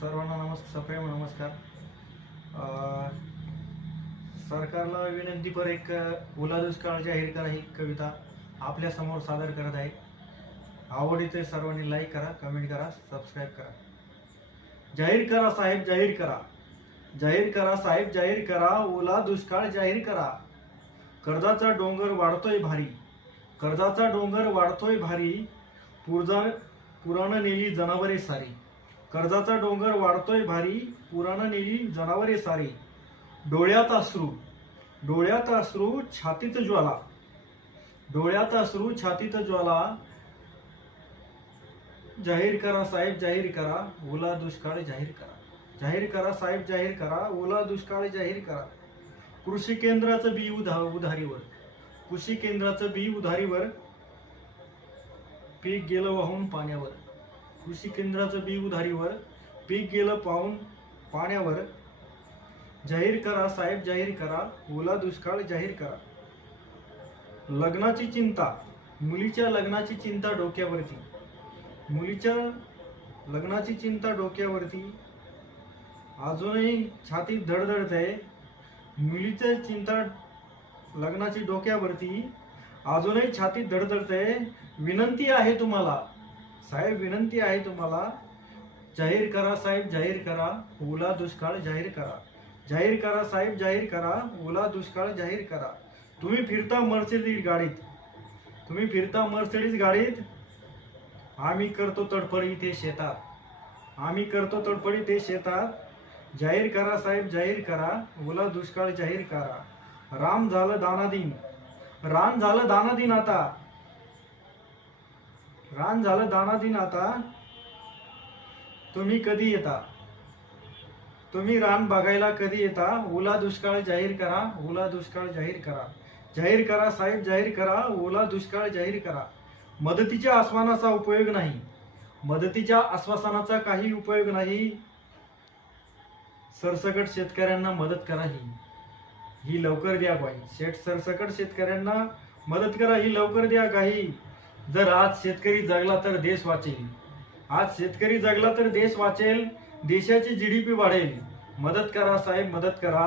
सर्वांना नमस् सप्रेम नमस्कार. सरकारला विनंतीपर एक ओला दुष्काळ जाहीर करा ही कविता आपल्यासमोर सादर करत आहे. आवडीचे सर्वांनी लाईक करा कमेंट करा सबस्क्राईब करा. जाहीर करा साहेब जाहीर करा. जाहीर करा साहेब जाहीर करा. ओला दुष्काळ जाहीर करा. कर्जाचा डोंगर वाढतोय भारी. कर्जाचा डोंगर वाढतोय भारी. पुरजा पुराणं नेली जनावरे सारी. कर्जाचा डोंगर वाढतोय भारी पुराण नेली जनावरे सारी. डोळ्यात अश्रू डोळ्यात अश्रू छातीत ज्वाला. डोळ्यात अश्रू छातीत ज्वाला. जाहीर करा साहेब जाहीर करा. ओला दुष्काळ जाहीर करा. जाहीर करा साहेब जाहीर करा. ओला दुष्काळ जाहीर करा. कृषी केंद्राचं बी उधा उधारीवर. कृषी केंद्राचं बी उधारीवर. पीक गेलं वाहून पाण्यावर. कृषी केंद्राचं बी उधारीवर पीक गेलं पाहून पाण्यावर. जाहीर करा साहेब जाहीर करा. ओला दुष्काळ जाहीर करा. लग्नाची चिंता. मुलीच्या लग्नाची चिंता डोक्यावरती. मुलीच्या लग्नाची चिंता डोक्यावरती. अजूनही छातीत धडधडत आहे. मुलीच्या चिंता लग्नाची डोक्यावरती. अजूनही छातीत धडधडत आहे. विनंती आहे तुम्हाला. साहेब विनंती आहे तुम्हाला जाहीर करा साहेब जाहीर करा ओला दुष्काळ जाहीर करा. जाहीर करा साहेब जाहीर करा ओला दुष्काळ जाहीर करा. तुम्ही फिरता मर्सिडीज गाडीत. तुम्ही फिरता मर्सिडीज गाडीत. आम्ही करतो तडफडी इथे शेतात. आम्ही करतो तडफडी ते शेतात. जाहीर करा साहेब जाहीर करा ओला दुष्काळ जाहीर करा. राम झालं दानादीन. रान झालं दानादीन आता. रान झालं दानादीन आता. तुम्ही कधी येता? तुम्ही रान बघायला कधी येता? ओला दुष्काळ जाहीर करा ओला दुष्काळ जाहीर करा. जाहीर करा साहेब जाहीर करा ओला दुष्काळ जाहीर करा. मदतीच्या आश्वानाचा उपयोग नाही. मदतीच्या आश्वासनाचा काही उपयोग नाही. सरसकट शेतकऱ्यांना मदत करा ही. ही लवकर द्या बाई. शेठ सरसकट शेतकऱ्यांना मदत करा ही लवकर द्या काही. जर आज शेतकरी जगला तर देश वाचेल. आज शेतकरी जगला तर देश वाचेल देशाची जी डी पी वाढेल. मदत करा साहेब मदत करा.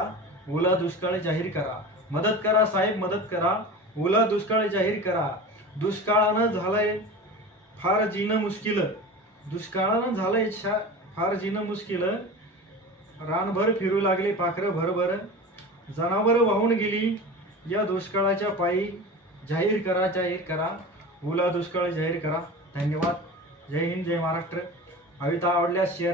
ओला दुष्काळ जाहीर करा. मदत करा साहेब मदत करा. ओला दुष्काळ जाहीर करा. दुष्काळानं झालंय फार जीणं मुश्किल. दुष्काळानं झालंय शा फार जीणं मुश्किल. रानभर फिरू लागले पाखरं भरभर. जनावरं वाहून गेली. या दुष्काळाच्या पायी जाहीर करा जाहीर करा. ओला दुष्काळ जाहीर करा. धन्यवाद. जय हिंद जय महाराष्ट्र. कविता आवडल्यास शेअर